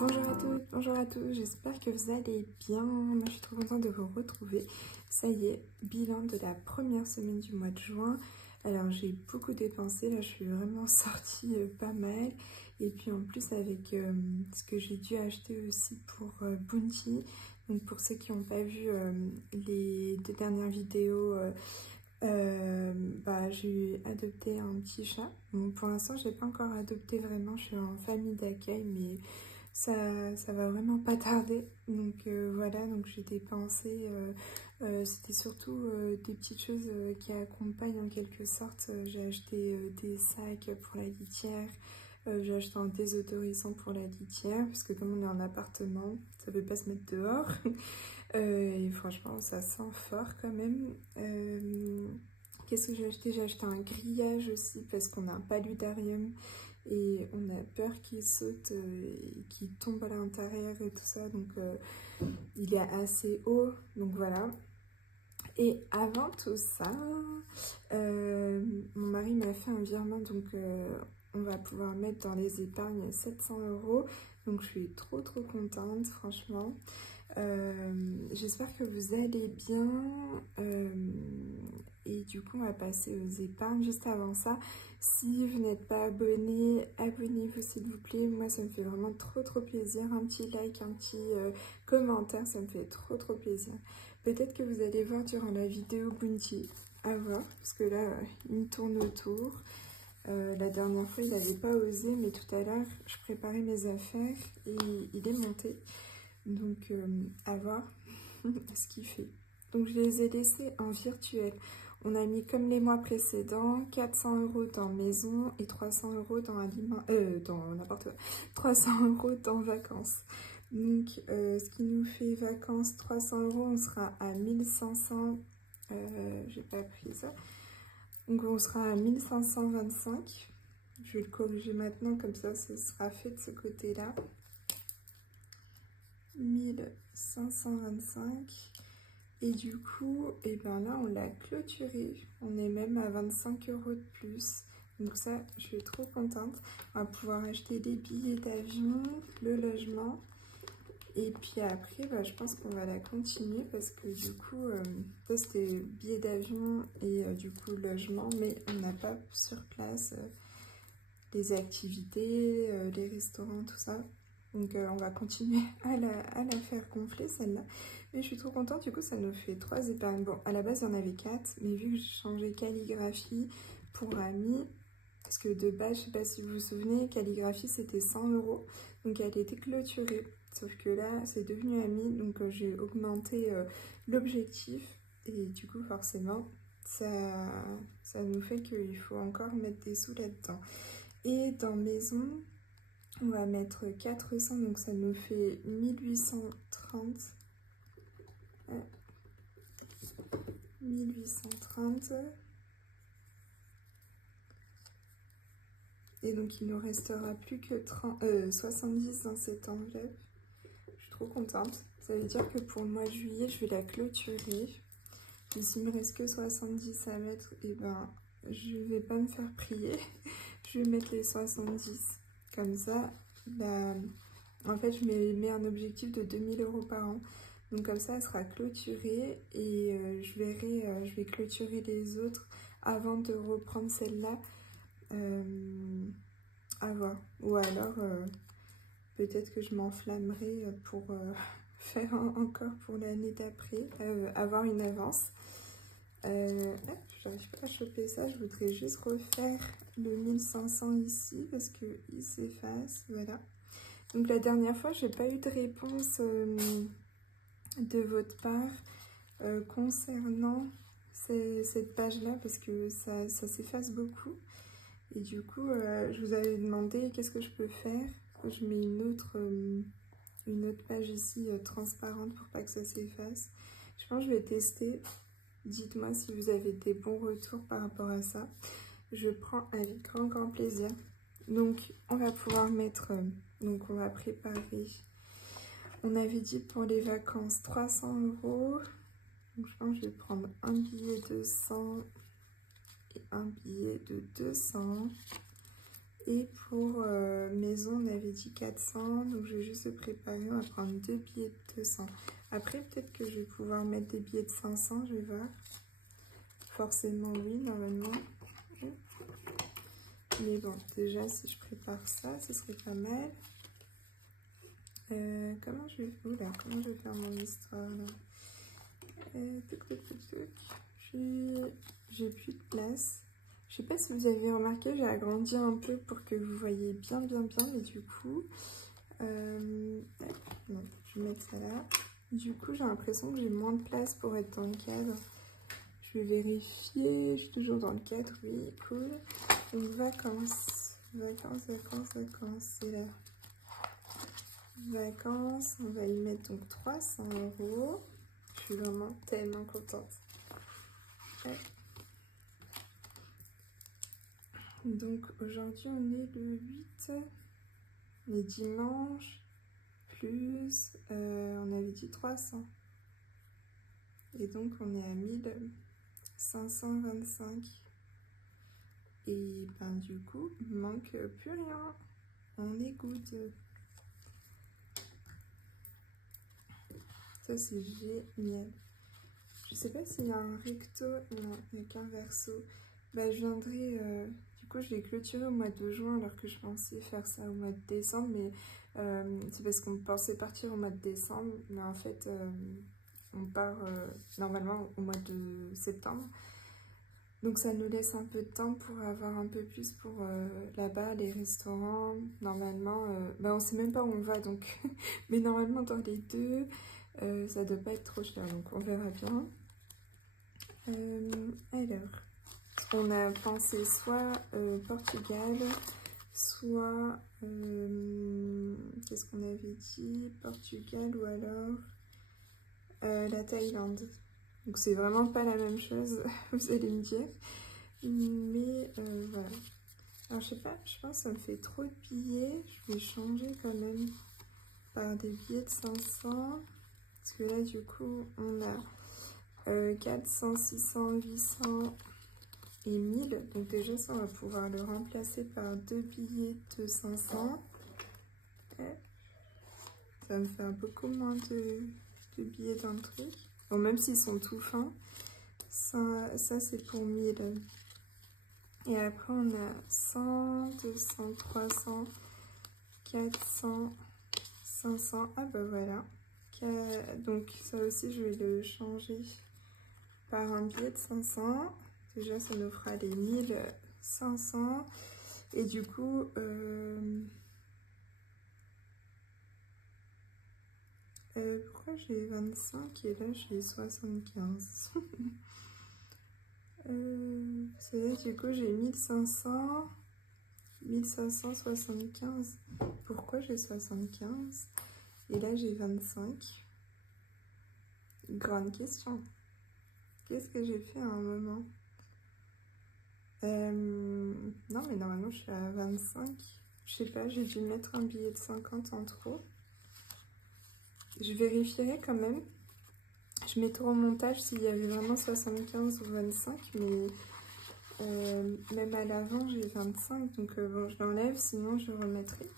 Bonjour à toutes, bonjour à tous, j'espère que vous allez bien. Moi je suis trop contente de vous retrouver. Ça y est, bilan de la première semaine du mois de juin. Alors j'ai beaucoup dépensé, là je suis vraiment sortie pas mal. Et puis en plus avec ce que j'ai dû acheter aussi pour Bounty. Donc pour ceux qui n'ont pas vu les deux dernières vidéos, j'ai adopté un petit chat. Donc pour l'instant j'ai pas encore adopté vraiment, je suis en famille d'accueil, mais ça va vraiment pas tarder. Donc voilà, donc j'ai dépensé, c'était surtout des petites choses qui accompagnent en quelque sorte. J'ai acheté des sacs pour la litière, j'ai acheté un désodorisant pour la litière, parce que comme on est en appartement, ça peut pas se mettre dehors. Et franchement, ça sent fort quand même. Qu'est-ce que j'ai acheté? J'ai acheté un grillage aussi, parce qu'on a un paludarium. Et on a peur qu'il saute et qu'il tombe à l'intérieur et tout ça, donc il est assez haut, donc voilà. Et avant tout ça, mon mari m'a fait un virement, donc on va pouvoir mettre dans les épargnes 700 €, donc je suis trop contente, franchement. J'espère que vous allez bien. Et du coup on va passer aux épargnes. Juste avant ça, si vous n'êtes pas abonné, abonnez-vous s'il vous plaît. Moi ça me fait vraiment trop plaisir. Un petit like, un petit commentaire, ça me fait trop plaisir. Peut-être que vous allez voir durant la vidéo Bounty, à voir, parce que là il me tourne autour. La dernière fois il n'avait pas osé, mais tout à l'heure je préparais mes affaires et il est monté. Donc à voir ce qu'il fait. Donc je les ai laissés en virtuel. On a mis comme les mois précédents 400 € dans maison et 300 € dans aliment, dans n'importe quoi, 300 € dans vacances. Donc ce qui nous fait vacances 300 €, on sera à 1500. J'ai pas pris ça. Donc on sera à 1525. Je vais le corriger maintenant, comme ça ce sera fait de ce côté-là. 1525. Et du coup, et ben là on l'a clôturé, on est même à 25 € de plus, donc ça je suis trop contente. On va pouvoir acheter des billets d'avion, le logement, et puis après je pense qu'on va la continuer, parce que du coup ça c'était billets d'avion et du coup logement, mais on n'a pas sur place les activités, les restaurants, tout ça. Donc on va continuer à la faire gonfler celle-là. Mais je suis trop contente, du coup ça nous fait 3 épargnes. Bon, à la base il y en avait 4, mais vu que j'ai changé calligraphie pour Ami, parce que de base, je sais pas si vous vous souvenez, calligraphie c'était 100 €, donc elle était clôturée. Sauf que là c'est devenu Ami, donc j'ai augmenté l'objectif, et du coup forcément ça nous fait qu'il faut encore mettre des sous là-dedans. Et dans maison, on va mettre 400, donc ça nous fait 1830. 1830. Et donc il nous restera plus que 70 dans cette enveloppe. Je suis trop contente. Ça veut dire que pour le mois de juillet, je vais la clôturer. Et s'il me reste que 70 à mettre, et ben je vais pas me faire prier. Je vais mettre les 70. Comme ça, en fait, je mets un objectif de 2000 € par an. Donc comme ça, elle sera clôturée, et je vais clôturer les autres avant de reprendre celle-là. À voir. Ou alors, peut-être que je m'enflammerai pour faire encore pour l'année d'après, avoir une avance. J'arrive pas à choper ça, je voudrais juste refaire le 1500 ici parce qu'il s'efface, voilà. Donc la dernière fois j'ai pas eu de réponse de votre part concernant cette page là, parce que ça s'efface beaucoup, et du coup je vous avais demandé qu'est-ce que je peux faire. Je mets une autre page ici transparente pour pas que ça s'efface. Je pense que je vais tester. Dites-moi si vous avez des bons retours par rapport à ça. Je prends avec grand plaisir. Donc on va pouvoir mettre, donc on va préparer. On avait dit pour les vacances 300 €. Donc je pense que je vais prendre un billet de 100 et un billet de 200. Et pour mes maison, on avait dit 400, donc je vais juste le préparer. On va prendre 2 billets de 200. Après, peut-être que je vais pouvoir mettre des billets de 500, je vais voir. Forcément, oui, normalement. Mais bon, déjà, si je prépare ça, ce serait pas mal. Comment je vais... Oula, comment je vais faire mon histoire, là? J'ai plus de place. Je sais pas si vous avez remarqué, j'ai agrandi un peu pour que vous voyez bien, mais du coup... non, je vais mettre ça là. Du coup, j'ai l'impression que j'ai moins de place pour être dans le cadre. Je vais vérifier, je suis toujours dans le cadre, oui, cool. Donc, vacances, c'est là. Vacances, on va y mettre donc 300 €. Je suis vraiment tellement contente. Ouais. Donc aujourd'hui on est le 8, on est dimanche, plus on avait dit 300. Et donc on est à 1525. Et ben du coup, il manque plus rien. On est good. Ça c'est génial. Je sais pas s'il y a un recto, non, il n'y a qu'un verso. Bah, je viendrai, du coup je vais clôturer au mois de juin alors que je pensais faire ça au mois de décembre, mais c'est parce qu'on pensait partir au mois de décembre, mais en fait on part normalement au mois de septembre. Donc ça nous laisse un peu de temps pour avoir un peu plus pour là-bas, les restaurants. Normalement, bah, on sait même pas où on va, donc mais normalement dans les deux, ça doit pas être trop cher, donc on verra bien. Alors, on a pensé soit Portugal, soit, qu'est-ce qu'on avait dit? Portugal ou alors la Thaïlande. Donc c'est vraiment pas la même chose, vous allez me dire. Mais voilà. Alors je sais pas, je pense que ça me fait trop de billets. Je vais changer quand même par des billets de 500. Parce que là du coup on a 400, 600, 800 et 1000. Donc déjà ça on va pouvoir le remplacer par 2 billets de 500. Ça me fait beaucoup moins de billets dans le truc. Bon, même s'ils sont tout fins, ça c'est pour 1000. Et après on a 100, 200, 300, 400, 500. Ah bah voilà. Donc ça aussi je vais le changer par un billet de 500. Déjà ça nous fera les 1500. Et du coup... pourquoi j'ai 25 et là j'ai 75? C'est là du coup j'ai 1500, 1575. Pourquoi j'ai 75 et là j'ai 25? Grande question. Qu'est-ce que j'ai fait à un moment? Non mais normalement je suis à 25. Je sais pas, j'ai dû mettre un billet de 50 en trop. Je vérifierai quand même. Je mettrai au montage s'il y avait vraiment 75 ou 25, mais même à l'avant j'ai 25, donc bon, je l'enlève, sinon je remettrai.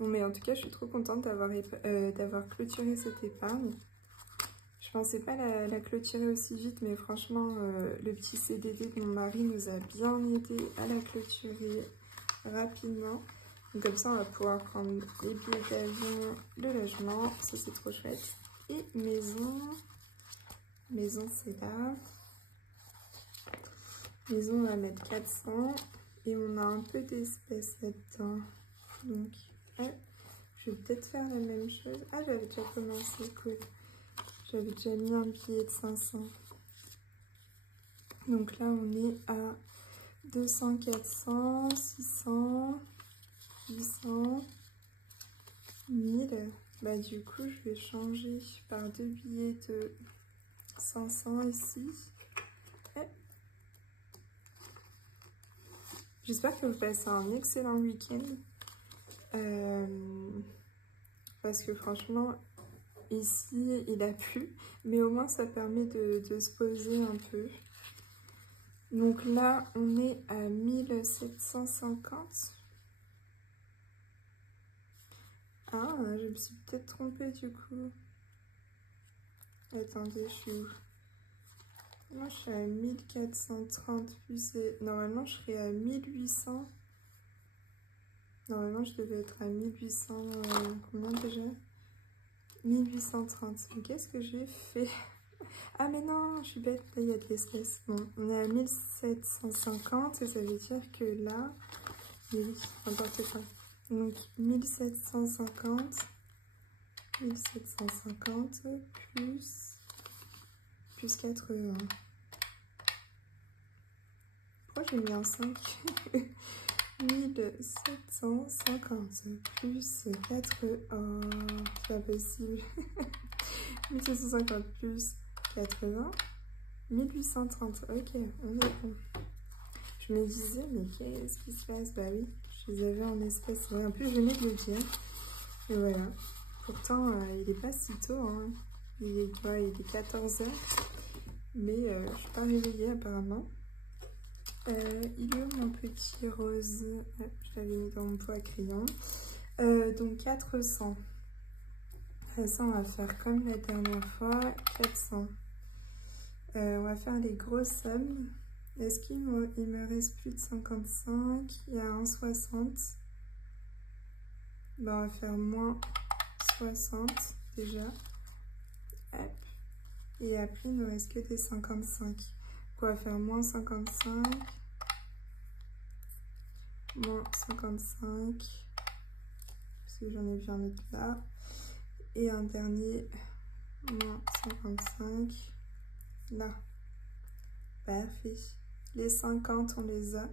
Bon, mais en tout cas, je suis trop contente d'avoir clôturé cette épargne. Je pensais pas la clôturer aussi vite, mais franchement, le petit CDD de mon mari nous a bien aidé à la clôturer rapidement. Donc comme ça, on va pouvoir prendre les billets d'avion, le logement, ça c'est trop chouette. Et maison, c'est là. Maison, on va mettre 400 et on a un peu d'espèces là-dedans. Donc, ouais, je vais peut-être faire la même chose. Ah, j'avais déjà commencé, cool. J'avais déjà mis un billet de 500. Donc là, on est à 200, 400, 600, 800, 1000. Bah, du coup, je vais changer par 2 billets de 500 ici. J'espère que vous passez un excellent week-end. Parce que franchement, ici, il a plu. Mais au moins, ça permet de se poser un peu. Donc là, on est à 1750. Ah, je me suis peut-être trompée du coup. Attendez, je suis où? Moi, je suis à 1430 plus... Normalement, je serais à 1800. Normalement, je devais être à 1800... combien déjà? 1830. Qu'est-ce que j'ai fait? Ah mais non, je suis bête, là il y a de l'espace. Bon, on est à 1750 et ça veut dire que là... Oui, n'importe quoi. Donc 1750 plus 80. Pourquoi j'ai mis un 5? 1750 plus 80. Oh, c'est pas possible. 1750 plus 80. 1830. Ok, on est bon. Je me disais, mais qu'est-ce qui se passe? Bah oui, je les avais en espèces. Ouais, en plus, je venais de le dire. Et voilà. Pourtant, il est pas si tôt. Hein. Il est 14h. Mais je suis pas réveillée apparemment. Il est où mon petit rose? Je l'avais mis dans mon pot à crayon. Donc 400. Ça, on va faire comme la dernière fois. 400. On va faire les grosses sommes. Est-ce qu'il me reste plus de 55? Il y a 1,60. Ben, on va faire moins 60 déjà. Hop. Et après, il ne reste que des 55. On va faire moins 55. Moins 55. Parce que j'en ai vu un autre là. Et un dernier. Moins 55. Là. Parfait. Les 50, on les a.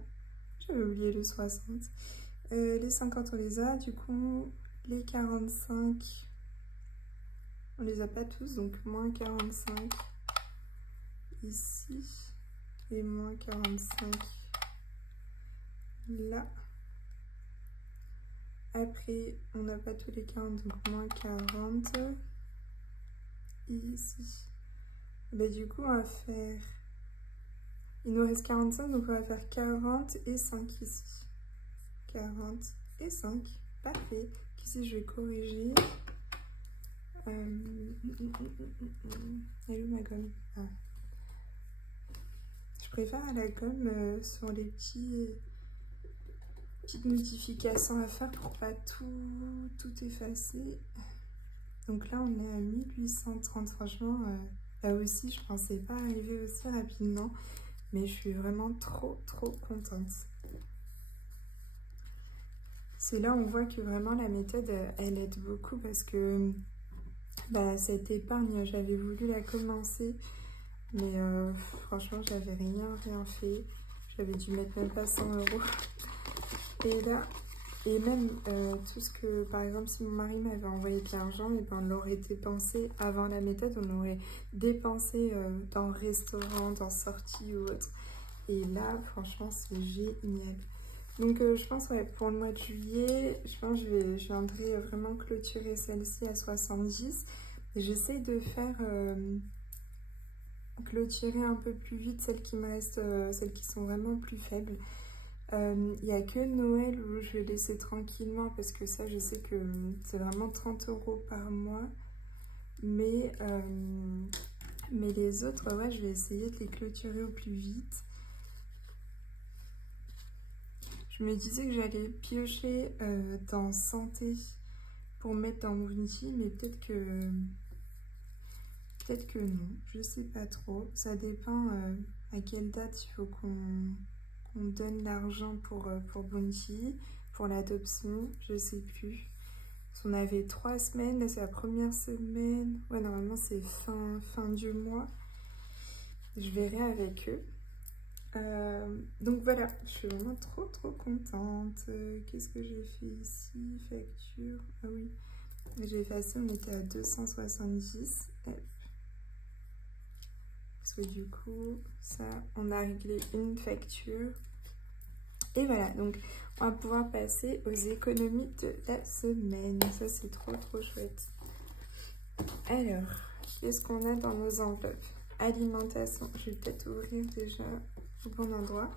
J'avais oublié le 60. Les 50, on les a. Du coup, les 45, on les a pas tous. Donc, moins 45 ici. Et moins 45 là. Après, on n'a pas tous les 40. Donc, moins 40 ici. Bah, du coup, on va faire... Il nous reste 45, donc on va faire 40 et 5 ici. 40 et 5. Parfait. Ici, je vais corriger. Elle est où ma gomme? Ah. Je préfère à la gomme sur les petites modifications à faire pour pas tout effacer. Donc là, on est à 1830. Franchement, là aussi, je pensais pas arriver aussi rapidement. Mais je suis vraiment trop contente. C'est là où on voit que vraiment la méthode, elle aide beaucoup parce que bah, cette épargne, j'avais voulu la commencer. Mais franchement, j'avais rien fait. J'avais dû mettre même pas 100 €. Et là, et même tout ce que, par exemple, si mon mari m'avait envoyé de l'argent, et ben, on l'aurait dépensé avant la méthode, on aurait dépensé dans le restaurant, dans sortie ou autre. Et là, franchement, c'est génial. Donc, je pense, ouais, pour le mois de juillet, je pense que je viendrai vraiment clôturer celle-ci à 70. Et j'essaie de faire clôturer un peu plus vite celles qui me restent, celles qui sont vraiment plus faibles. Il n'y a que Noël où je vais laisser tranquillement parce que ça, je sais que c'est vraiment 30 € par mois. Mais les autres, ouais, je vais essayer de les clôturer au plus vite. Je me disais que j'allais piocher dans santé pour mettre dans Bounty, mais peut-être que non, je sais pas trop. Ça dépend à quelle date il faut qu'on donne l'argent pour Bounty, pour l'adoption, je sais plus. On avait 3 semaines, là c'est la première semaine. Ouais, normalement c'est fin du mois. Je verrai avec eux. Donc voilà, je suis vraiment trop contente. Qu'est-ce que j'ai fait ici? Facture. Ah oui, j'ai effacé, on était à 270. Parce que du coup, ça, on a réglé une facture. Et voilà, donc on va pouvoir passer aux économies de la semaine. Ça, c'est trop chouette. Alors, qu'est-ce qu'on a dans nos enveloppes? Alimentation. Je vais peut-être ouvrir déjà au bon endroit.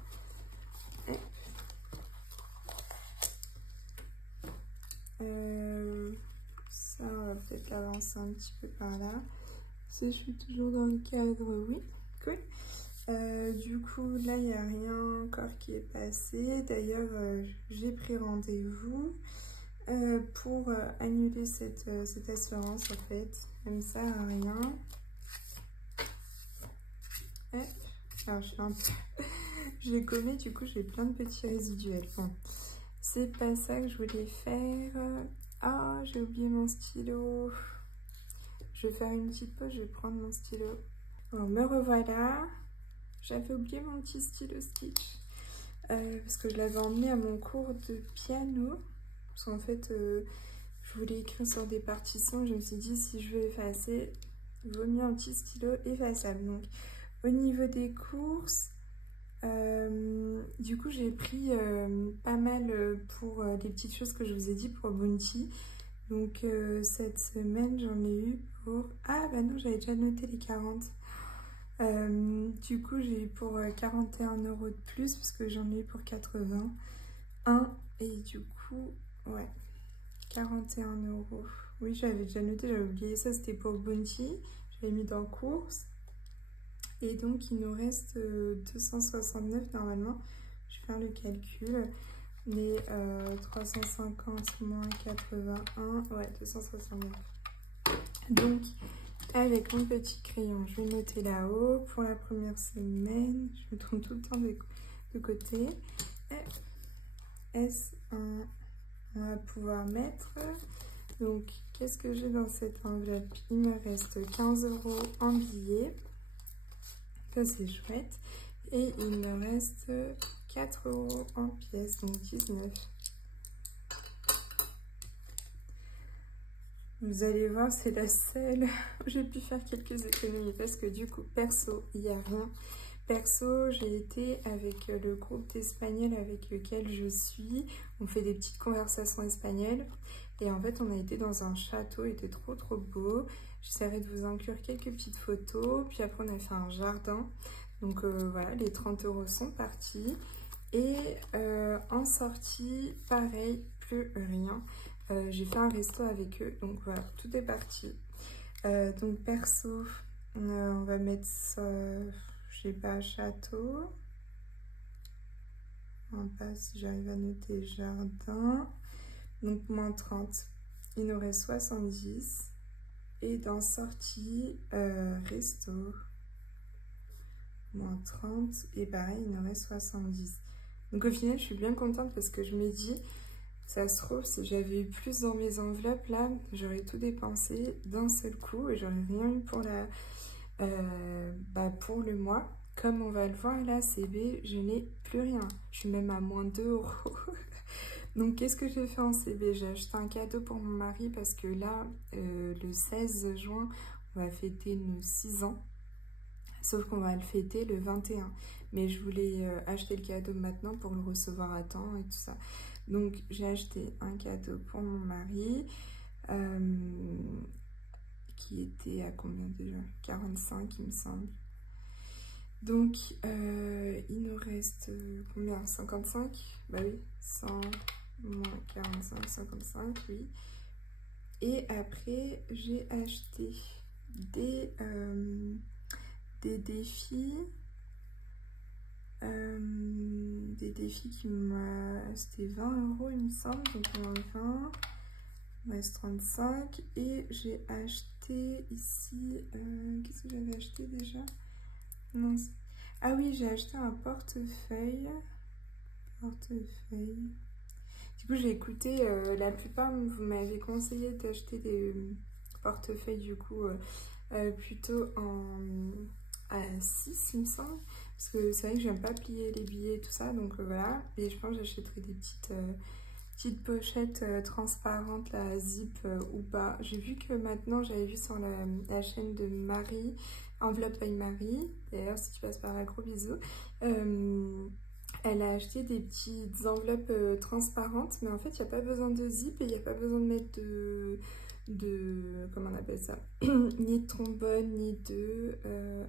avancer un petit peu par là. Si je suis toujours dans le cadre, oui, cool. Du coup, là, il n'y a rien encore qui est passé. D'ailleurs, j'ai pris rendez-vous pour annuler cette assurance, en fait. Comme ça, rien. Hop. Alors, je suis un peu... je les commets, du coup, j'ai plein de petits résiduels. Bon, c'est pas ça que je voulais faire. Ah, j'ai oublié mon stylo. Je vais faire une petite pause, je vais prendre mon stylo. Bon, me revoilà. J'avais oublié mon petit stylo Stitch parce que je l'avais emmené à mon cours de piano. Parce qu'en fait, je voulais écrire sur des partitions. Je me suis dit, si je veux effacer, il vaut mieux un petit stylo effaçable. Donc, au niveau des courses, du coup, j'ai pris pas mal pour les petites choses que je vous ai dit pour Bounty. Donc, cette semaine, j'en ai eu pour... Ah, bah non, j'avais déjà noté les 40. Du coup, j'ai eu pour 41 € de plus parce que j'en ai eu pour 81. Et du coup, ouais, 41 €. Oui, j'avais déjà noté, j'avais oublié ça, c'était pour Bounty. J'avais mis dans course. Et donc, il nous reste 269 normalement. Je vais faire le calcul. Mais 350 moins 81, ouais, 269. Donc, avec mon petit crayon, je vais noter là-haut pour la première semaine. Je me tourne tout le temps de côté. S1, on va pouvoir mettre. Donc, qu'est-ce que j'ai dans cette enveloppe? Il me reste 15 € en billets. Ça, c'est chouette. Et il me reste 4 € en pièces, donc 19. Vous allez voir, c'est la seule où j'ai pu faire quelques économies parce que du coup, perso, il n'y a rien. Perso, j'ai été avec le groupe d'Espagnol avec lequel je suis. On fait des petites conversations espagnoles. Et en fait, on a été dans un château, il était trop beau. J'essaierai de vous inclure quelques petites photos. Puis après, on a fait un jardin. Donc voilà, les 30 € sont partis. Et en sortie, pareil, plus rien. J'ai fait un resto avec eux, donc voilà, tout est parti. Donc perso, on va mettre ça, je sais pas, château. On passe, si j'arrive à noter jardin. Donc moins 30, il nous reste 70. Et dans sortie, resto, moins 30. Et pareil, il nous reste 70. Donc au final, je suis bien contente parce que je me dis... Ça se trouve, si j'avais eu plus dans mes enveloppes, là, j'aurais tout dépensé d'un seul coup et j'aurais rien eu pour, pour le mois. Comme on va le voir, là, CB, je n'ai plus rien. Je suis même à moins 2 €. Donc, qu'est-ce que j'ai fait en CB? J'ai acheté un cadeau pour mon mari parce que là, le 16 juin, on va fêter nos 6 ans. Sauf qu'on va le fêter le 21. Mais je voulais acheter le cadeau maintenant pour le recevoir à temps et tout ça. Donc, j'ai acheté un cadeau pour mon mari qui était à combien déjà? 45, il me semble. Donc, il nous reste combien? 55? Bah oui, 100 moins 45, 55, oui. Et après, j'ai acheté des défis. Des défis qui m'a... C'était 20 € il me semble, donc moins 20, il me reste 35. Et j'ai acheté ici, qu'est-ce que j'avais acheté déjà? Non, ah oui, j'ai acheté un portefeuille. Du coup, j'ai écouté, la plupart, vous m'avez conseillé d'acheter des portefeuilles, du coup, plutôt à 6, il me semble. Parce que c'est vrai que j'aime pas plier les billets et tout ça, donc voilà. Et je pense que j'achèterai des petites pochettes transparentes, la zip ou pas. J'ai vu que maintenant, j'avais vu sur la chaîne de Marie, Enveloppe by Marie, d'ailleurs si tu passes par là, gros bisous, elle a acheté des petites enveloppes transparentes, mais en fait il n'y a pas besoin de zip et il n'y a pas besoin de mettre comment on appelle ça, ni de trombone, ni de...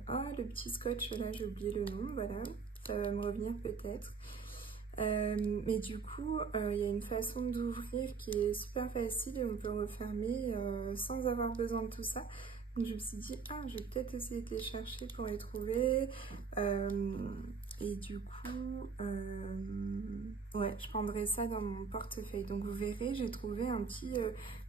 ah, le petit scotch là, j'ai oublié le nom, voilà, ça va me revenir peut-être. Mais du coup, il y a une façon d'ouvrir qui est super facile et on peut refermer sans avoir besoin de tout ça. Donc je me suis dit, ah, je vais peut-être essayer de les chercher pour les trouver. Et du coup, ouais, je prendrai ça dans mon portefeuille. Donc vous verrez, j'ai trouvé un petit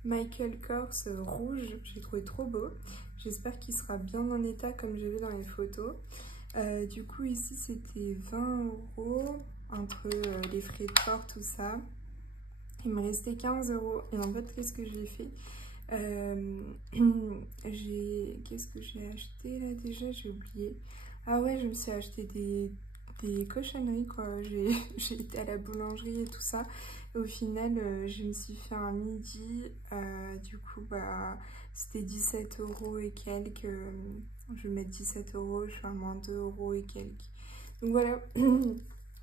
Michael Kors rouge. J'ai trouvé trop beau. J'espère qu'il sera bien en état comme j'ai vu dans les photos. Du coup, ici, c'était 20 € entre les frais de port, tout ça. Il me restait 15 €. Et en fait, qu'est-ce que j'ai fait? Qu'est-ce que j'ai acheté là déjà? J'ai oublié. Ah ouais, je me suis acheté des cochonneries quoi. J'ai été à la boulangerie et tout ça. Et au final, je me suis fait un midi. Du coup, bah, c'était 17 € et quelques. Je vais mettre 17 €, je fais un moins 2 € et quelques. Donc voilà.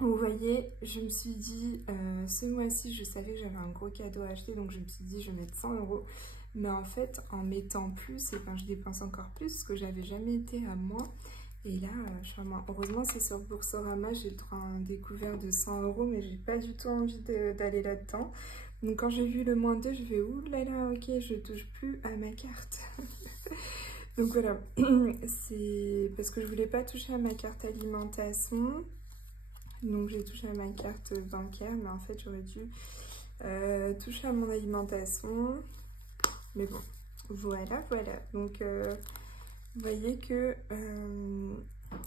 Vous voyez, je me suis dit, ce mois-ci, je savais que j'avais un gros cadeau à acheter, donc je me suis dit, je vais mettre 100 €. Mais en fait, en mettant plus, et ben, je dépense encore plus, parce que j'avais jamais été à moins. Et là, je suis à moins. Heureusement, c'est sur Boursorama, j'ai le droit à un découvert de 100 €, mais j'ai pas du tout envie d'aller là-dedans. Donc quand j'ai vu le moins 2, je vais, ouh là là, ok, je touche plus à ma carte. Donc voilà, c'est parce que je voulais pas toucher à ma carte alimentation. Donc j'ai touché à ma carte bancaire, mais en fait j'aurais dû toucher à mon alimentation. Mais bon, voilà. Donc vous voyez que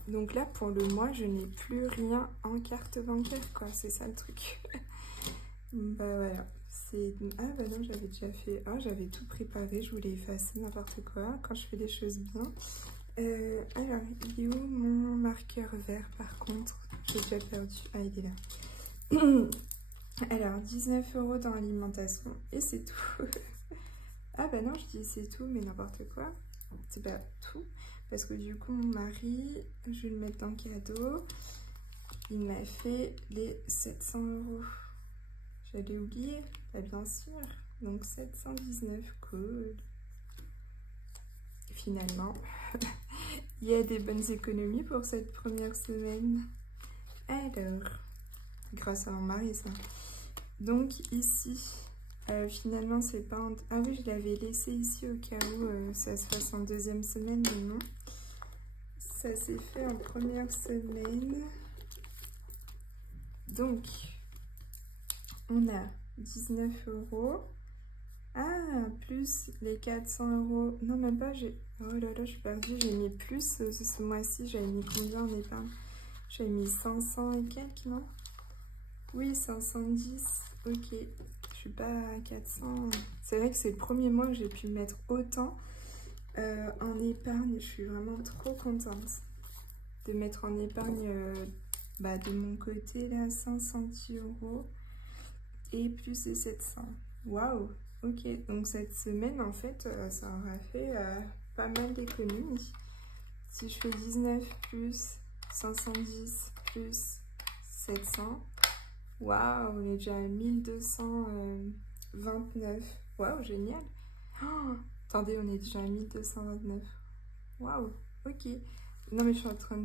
donc là pour le mois je n'ai plus rien en carte bancaire quoi, c'est ça le truc. Bah voilà, ah bah non, j'avais déjà fait, ah j'avais tout préparé, je voulais effacer n'importe quoi quand je fais des choses bien. Alors, il est où mon marqueur vert par contre? J'ai déjà perdu. Ah, il est là. Alors, 19 € dans l'alimentation et c'est tout. Ah bah non, je dis c'est tout, mais n'importe quoi. C'est pas tout. Parce que du coup, mon mari, je vais le mettre dans le cadeau. Il m'a fait les 700 €. J'allais oublier, bah bien sûr. Donc 719, cool. Finalement, il y a des bonnes économies pour cette première semaine. Alors, grâce à mon mari, ça. Donc ici, finalement, c'est pas... Ah oui, je l'avais laissé ici au cas où ça se fasse en deuxième semaine, mais non. Ça s'est fait en première semaine. Donc, on a 19 €. Ah, plus les 400 €. Non, même pas, j'ai... Oh là là, je suis perdue. J'ai mis plus ce mois-ci. J'avais mis combien en épargne? J'avais mis 500 et quelques, non? Oui, 510. Ok. Je suis pas à 400. C'est vrai que c'est le premier mois que j'ai pu mettre autant en épargne. Je suis vraiment trop contente de mettre en épargne de mon côté, là, 510 € et plus les 700. Waouh! Ok, donc cette semaine, en fait, ça aura fait pas mal d'économies. Si je fais 19 plus 510 plus 700, waouh, on est déjà à 1229. Waouh, génial! Oh, attendez, on est déjà à 1229. Waouh, ok. Non, mais je suis en train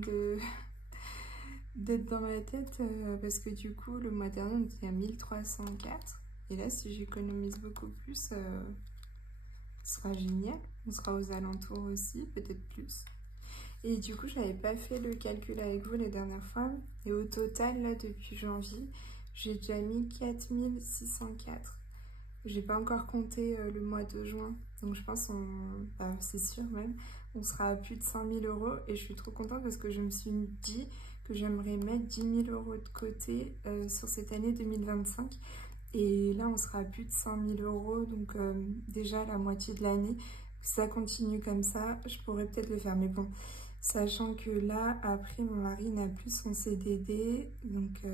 d'être dans ma tête parce que du coup, le mois dernier, on était à 1304. Et là, si j'économise beaucoup plus, ce sera génial. On sera aux alentours aussi, peut-être plus. Et du coup, je n'avais pas fait le calcul avec vous la dernière fois. Et au total, là, depuis janvier, j'ai déjà mis 4604. J'ai pas encore compté le mois de juin. Donc je pense, c'est sûr même, on sera à plus de 100 000 €. Et je suis trop contente parce que je me suis dit que j'aimerais mettre 10 000 € de côté sur cette année 2025. Et là, on sera à plus de 100 000 €, donc déjà la moitié de l'année. Si ça continue comme ça, je pourrais peut-être le faire. Mais bon, sachant que là, après, mon mari n'a plus son CDD, donc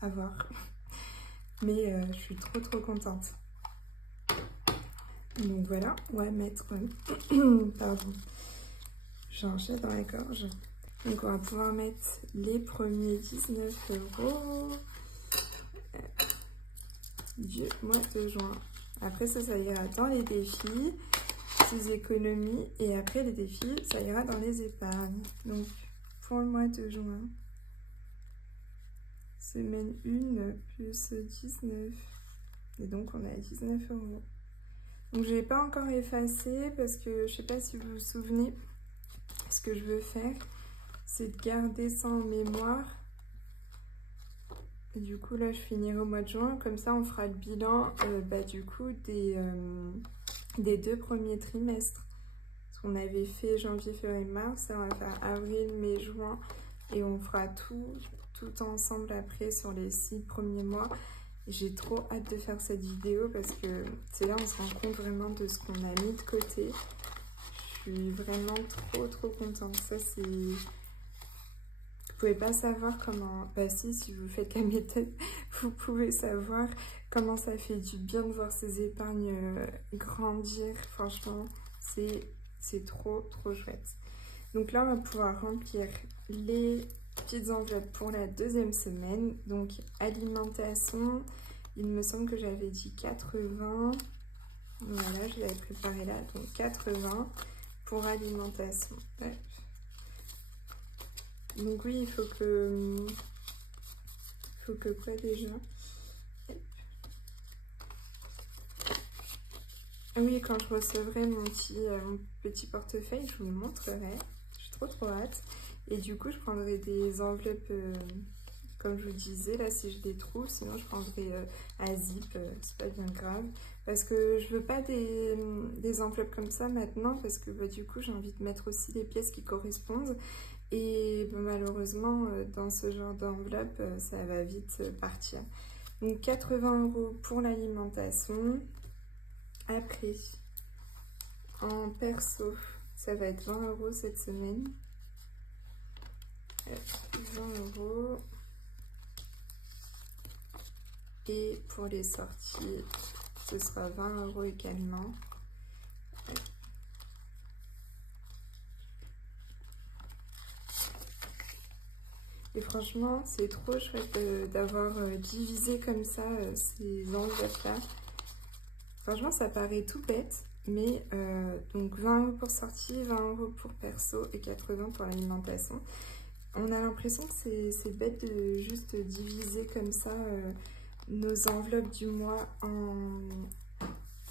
à voir. Mais je suis trop contente. Donc voilà, on va mettre... Pardon, j'enchaîne dans la gorge. Donc on va pouvoir mettre les premiers 19 € du mois de juin. Après ça ira dans les défis, les économies, et après les défis, ça ira dans les épargnes. Donc pour le mois de juin, semaine 1 plus 19. Et donc on est à 19 €. Donc je n'ai pas encore effacé parce que je sais pas si vous vous souvenez, ce que je veux faire, c'est de garder ça en mémoire. Et du coup là je finirai au mois de juin, comme ça on fera le bilan du coup des 2 premiers trimestres. Parce qu'on avait fait janvier, février, mars, on va faire avril, mai, juin et on fera tout ensemble après sur les 6 premiers mois. J'ai trop hâte de faire cette vidéo parce que c'est là on se rend compte vraiment de ce qu'on a mis de côté. Je suis vraiment trop contente. Ça c'est... Vous pouvez pas savoir comment... Bah si vous faites la méthode, vous pouvez savoir comment ça fait du bien de voir ces épargnes grandir. Franchement, c'est trop chouette. Donc là, on va pouvoir remplir les petites enveloppes pour la 2e semaine. Donc alimentation, il me semble que j'avais dit 80. Voilà, je l'avais préparé là. Donc 80 pour alimentation. Ouais. Donc oui, il faut que quoi déjà? Oui, quand je recevrai mon petit portefeuille, je vous le montrerai. J'ai trop hâte. Et du coup, je prendrai des enveloppes, comme je vous disais, là, si je les trouve. Sinon, je prendrai à zip, c'est pas bien grave. Parce que je veux pas des enveloppes comme ça maintenant, parce que du coup, j'ai envie de mettre aussi les pièces qui correspondent. Et malheureusement, dans ce genre d'enveloppe, ça va vite partir. Donc 80 € pour l'alimentation. Après, en perso, ça va être 20 € cette semaine. 20 €. Et pour les sorties, ce sera 20 € également. Et franchement, c'est trop chouette d'avoir divisé comme ça ces enveloppes-là. Franchement, ça paraît tout bête, mais donc 20 € pour sortie, 20 € pour perso et 80 € pour l'alimentation. On a l'impression que c'est bête de juste diviser comme ça nos enveloppes du mois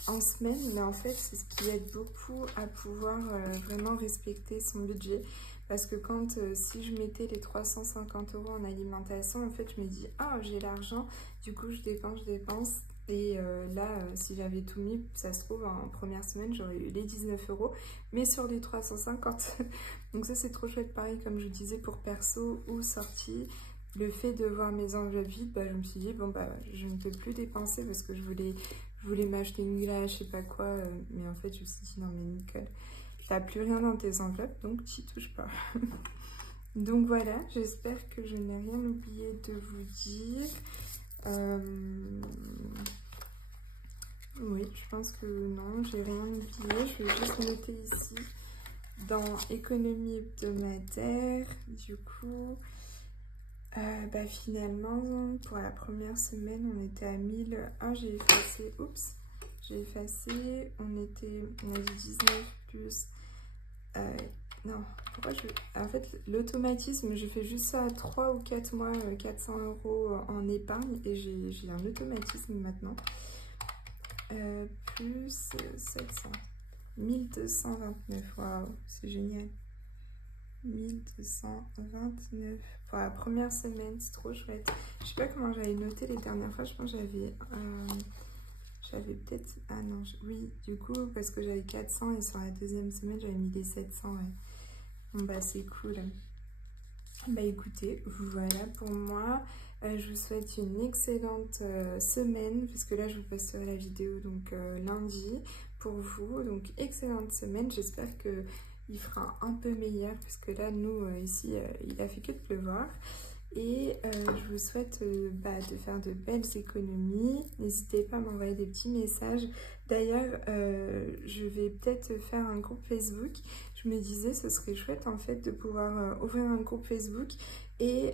en semaine, mais en fait, c'est ce qui aide beaucoup à pouvoir vraiment respecter son budget. Parce que quand, si je mettais les 350 € en alimentation, en fait, je me dis, ah, j'ai l'argent, du coup, je dépense. Et là, si j'avais tout mis, ça se trouve, en première semaine, j'aurais eu les 19 €, mais sur les 350. Donc ça, c'est trop chouette, pareil, comme je vous disais, pour perso ou sortie. Le fait de voir mes enveloppes vides, je me suis dit, bon, je ne peux plus dépenser parce que je voulais m'acheter une glace, je sais pas quoi. Mais en fait, je me suis dit, non, mais Nicole, t'as plus rien dans tes enveloppes, donc t'y touches pas. Donc voilà, j'espère que je n'ai rien oublié de vous dire. Oui, je pense que non, j'ai rien oublié. Je vais juste noter ici dans économie hebdomadaire. Du coup, finalement, pour la première semaine, on était à 1001. J'ai effacé, oups, j'ai effacé. On a dit 19 plus. Non, pourquoi en fait, l'automatisme, je fais juste ça à 3 ou 4 mois, 400 € en épargne et j'ai un automatisme maintenant. Plus 700. 1229, waouh, c'est génial. 1229 pour la première semaine, c'est trop chouette. Je sais pas comment j'avais noté les dernières fois, je pense que j'avais peut-être... Ah non, oui, du coup, parce que j'avais 400 et sur la 2e semaine, j'avais mis des 700, ouais. Bon, c'est cool. Écoutez, voilà pour moi. Je vous souhaite une excellente semaine, parce que là, je vous posterai la vidéo donc lundi pour vous. Donc, excellente semaine. J'espère qu'il fera un peu meilleur, puisque là, nous, ici, il a fait que de pleuvoir. Et je vous souhaite de faire de belles économies. N'hésitez pas à m'envoyer des petits messages. D'ailleurs, je vais peut-être faire un groupe Facebook. Je me disais, ce serait chouette en fait de pouvoir ouvrir un groupe Facebook et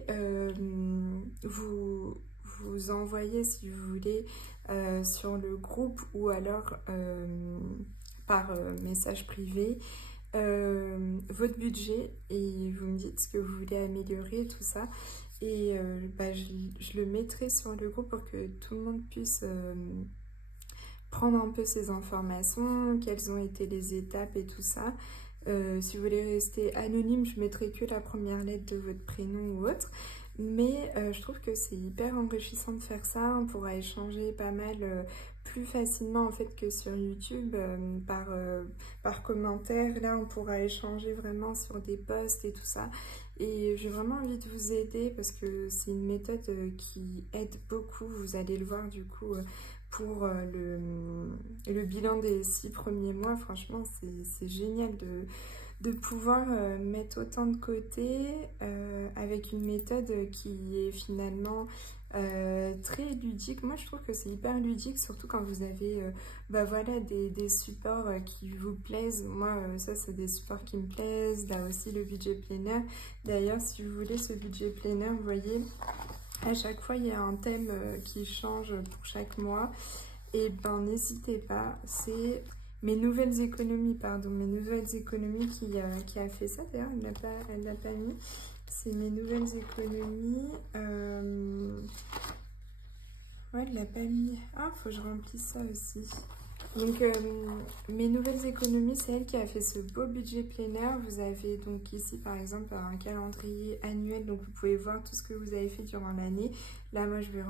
vous envoyer, si vous voulez, sur le groupe ou alors par message privé, votre budget, et vous me dites ce que vous voulez améliorer, tout ça. Et je le mettrai sur le groupe pour que tout le monde puisse prendre un peu ces informations, quelles ont été les étapes et tout ça. Si vous voulez rester anonyme, je mettrai que la première lettre de votre prénom ou autre. Mais je trouve que c'est hyper enrichissant de faire ça. On pourra échanger pas mal plus facilement en fait que sur YouTube par commentaire. Là, on pourra échanger vraiment sur des posts et tout ça. Et j'ai vraiment envie de vous aider parce que c'est une méthode qui aide beaucoup. Vous allez le voir du coup pour le bilan des 6 premiers mois. Franchement, c'est génial de pouvoir mettre autant de côté avec une méthode qui est finalement très ludique. Moi je trouve que c'est hyper ludique, surtout quand vous avez voilà, des supports qui vous plaisent. Moi ça c'est des supports qui me plaisent. Là aussi le budget planner. D'ailleurs si vous voulez ce budget planner, vous voyez à chaque fois il y a un thème qui change pour chaque mois. Et ben n'hésitez pas, c'est Mes Nouvelles Économies, pardon, Mes Nouvelles Économies qui a fait ça. D'ailleurs elle l'a pas mis. C'est Mes Nouvelles Économies. Ouais, elle l'a pas mis. Ah, faut que je remplisse ça aussi. Donc, Mes Nouvelles Économies, c'est elle qui a fait ce beau budget planner. Vous avez donc ici, par exemple, un calendrier annuel. Donc, vous pouvez voir tout ce que vous avez fait durant l'année. Là, moi, je vais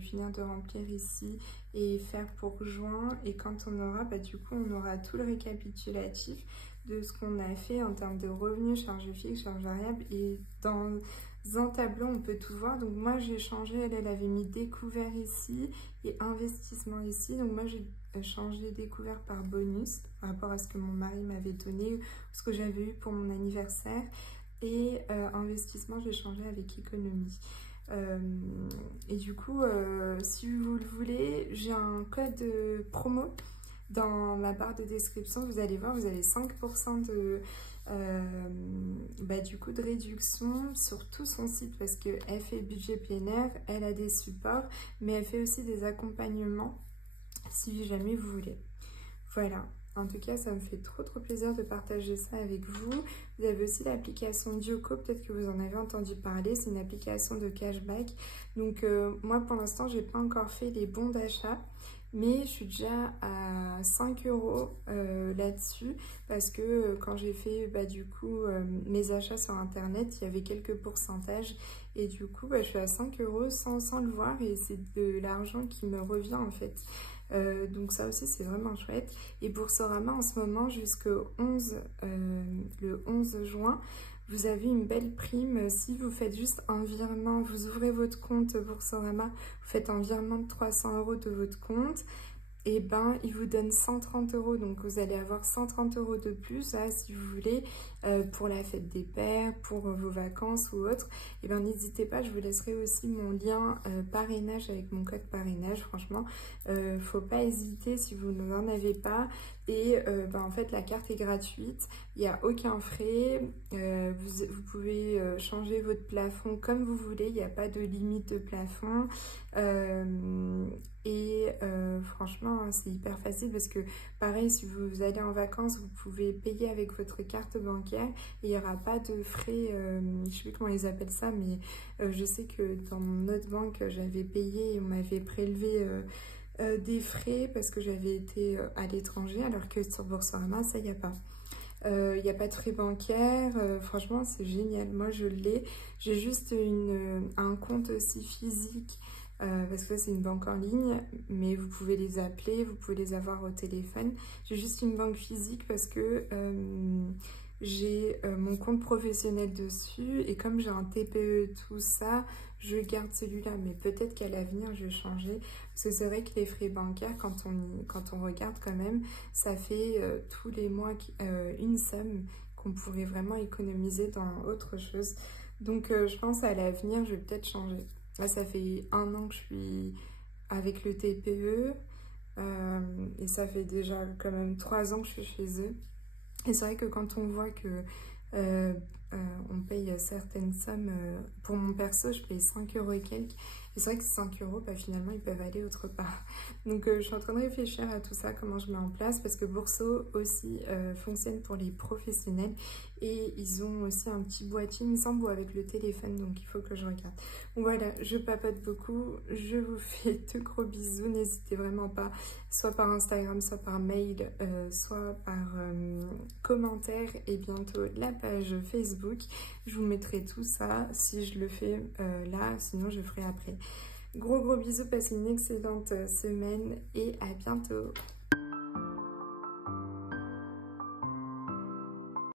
finir de remplir ici et faire pour juin. Et quand on aura, du coup, on aura tout le récapitulatif de ce qu'on a fait en termes de revenus, charges fixes, charges variables. Et dans un tableau, on peut tout voir. Donc, moi, j'ai changé. Elle avait mis découvert ici et investissement ici. Donc, moi, j'ai changé découvert par bonus par rapport à ce que mon mari m'avait donné, ce que j'avais eu pour mon anniversaire, et investissement j'ai changé avec économie. Et du coup si vous le voulez, j'ai un code promo dans ma barre de description. Vous allez voir, vous avez 5% du coup de réduction sur tout son site, parce qu'elle fait budget planner, elle a des supports, mais elle fait aussi des accompagnements si jamais vous voulez. Voilà, en tout cas ça me fait trop plaisir de partager ça avec vous. Vous avez aussi l'application Dioco, peut-être que vous en avez entendu parler, c'est une application de cashback. Donc moi pour l'instant j'ai pas encore fait les bons d'achat, mais je suis déjà à 5 € là-dessus, parce que quand j'ai fait mes achats sur internet, il y avait quelques pourcentages, et du coup je suis à 5 € sans le voir, et c'est de l'argent qui me revient en fait. Donc ça aussi c'est vraiment chouette. Et Boursorama en ce moment jusqu'au le 11 juin, vous avez une belle prime. Si vous faites juste un virement, vous ouvrez votre compte Boursorama, vous faites un virement de 300 € de votre compte, et ben il vous donne 130 €. Donc vous allez avoir 130 € de plus là, si vous voulez, pour la fête des pères, pour vos vacances ou autre. Et ben n'hésitez pas, je vous laisserai aussi mon lien parrainage avec mon code parrainage. Franchement faut pas hésiter si vous n'en avez pas. Et en fait la carte est gratuite, il n'y a aucun frais, vous pouvez changer votre plafond comme vous voulez, il n'y a pas de limite de plafond. Franchement c'est hyper facile, parce que pareil, si vous allez en vacances, vous pouvez payer avec votre carte bancaire et il n'y aura pas de frais, je sais plus comment ils appellent ça, mais je sais que dans mon autre banque j'avais payé et on m'avait prélevé des frais parce que j'avais été à l'étranger, alors que sur Boursorama ça il n'y a pas. Il n'y a pas de frais bancaires, franchement c'est génial, moi je l'ai. J'ai juste un compte aussi physique, parce que ça c'est une banque en ligne, mais vous pouvez les appeler, vous pouvez les avoir au téléphone. J'ai juste une banque physique parce que j'ai mon compte professionnel dessus, et comme j'ai un TPE tout ça, je garde celui-là, mais peut-être qu'à l'avenir je vais changer, parce que c'est vrai que les frais bancaires, quand on regarde quand même, ça fait tous les mois une somme qu'on pourrait vraiment économiser dans autre chose. Donc je pense à l'avenir je vais peut-être changer. Là ça fait 1 an que je suis avec le TPE, et ça fait déjà quand même 3 ans que je suis chez eux. Et c'est vrai que quand on voit que on paye certaines sommes, pour mon perso je paye 5 € et quelques, Et c'est vrai que 5 €, bah, finalement, ils peuvent aller autre part. Donc, je suis en train de réfléchir à tout ça, comment je mets en place, parce que Bourseau aussi fonctionne pour les professionnels. Et ils ont aussi un petit boîtier, il me semble, avec le téléphone, donc il faut que je regarde. Donc voilà, je papote beaucoup, je vous fais de gros bisous, n'hésitez vraiment pas, soit par Instagram, soit par mail, soit par commentaire, et bientôt la page Facebook. Je vous mettrai tout ça, si je le fais là, sinon je ferai après. Gros bisous, passez une excellente semaine et à bientôt.